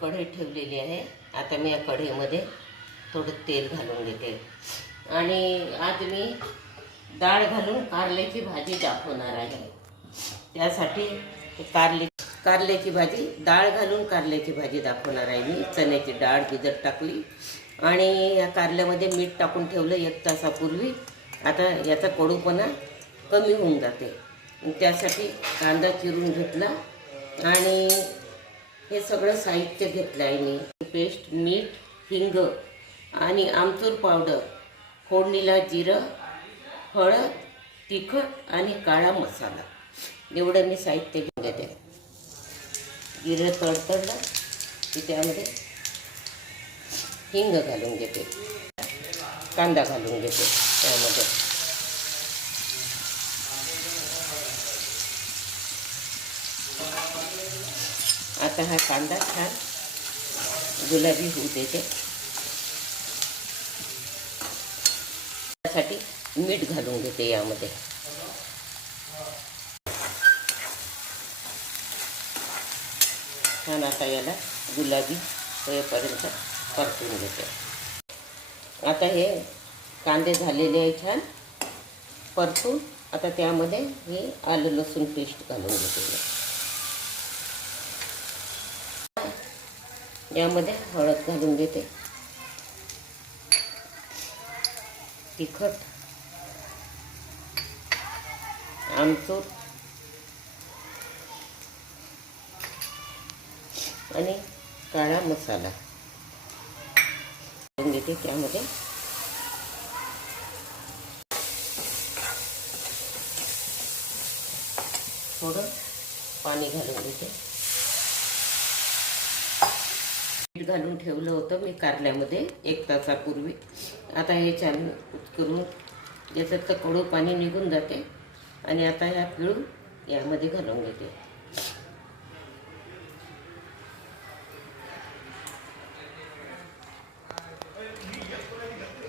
कढई ठेवलेली आहे. आता मी या कढईमध्ये थोडं तेल घालून घेते आणि आज मी डाळ घालून कारल्याची भाजी दाखवणार आहे. त्यासाठी कारल्याची भाजी डाळ घालून कारल्याची भाजी दाखवणार आहे. मी चण्याची डाळ भिजत टाकली आणि या कारल्यामध्ये मीठ टाकून ठेवलं 1 तासापूर्वी. आता याचा कडूपणा कमी होऊन जाते. त्यासाठी कांदा चिरून घेतला आणि हे सगळं साहित्य घेतलं आहे मी. पेस्ट, मीठ, हिंग आणि आमचूर पावडर, फोडणीला जिरं, हळद, तिखट आणि काळा मसाला एवढं मी साहित्य घेऊन घेते. जिरं तडतडलं की त्यामध्ये हिंग घालून घेते, कांदा घालून घेते त्यामध्ये. आता हा कांदा छान गुलाबी होऊ देते. त्यासाठी मीठ घालून घेते यामध्ये. छान आता याला गुलाबी होईपर्यंत परतून घेते. आता हे कांदे झालेले आहे छान परतून. आता त्यामध्ये हे आलं लसूण पेस्ट घालून घेते. यामध्ये हळद घालून देते, तिखट, आमचूर आणि काळा मसाला घालून घेते. त्यामध्ये थोडं पाणी घालून देते. घालून ठेवलं होतं मी कारल्यामध्ये 1 तासापूर्वी. आता हे छान करून याच्यातलं कडू पाणी निघून जाते आणि आता ह्या पिळून यामध्ये घालून घेते.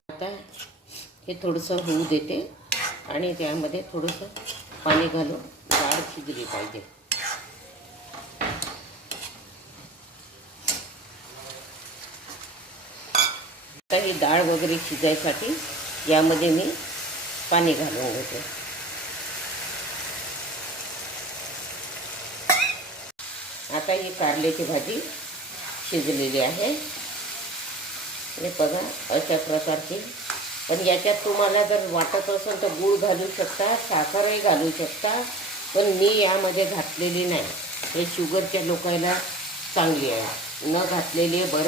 आता हे थोडंसं होऊ देते आणि त्यामध्ये थोडंसं पाणी घालून डाळ शिजली पाहिजे. आता ही डाळ वगैरे शिजायसाठी यामध्ये मी पाणी घालून घेते. आता ही कारल्याची भाजी शिजलेली आहे. हे बघा अशा प्रकारची. पण याच्यात तुम्हाला जर वाटत असेल तर गूळ घालू शकता, साखरही घालू शकता. पण मी यामध्ये घातलेली नाही. हे शुगरच्या लोकांना चांगली आहे. न घातलेली बरं.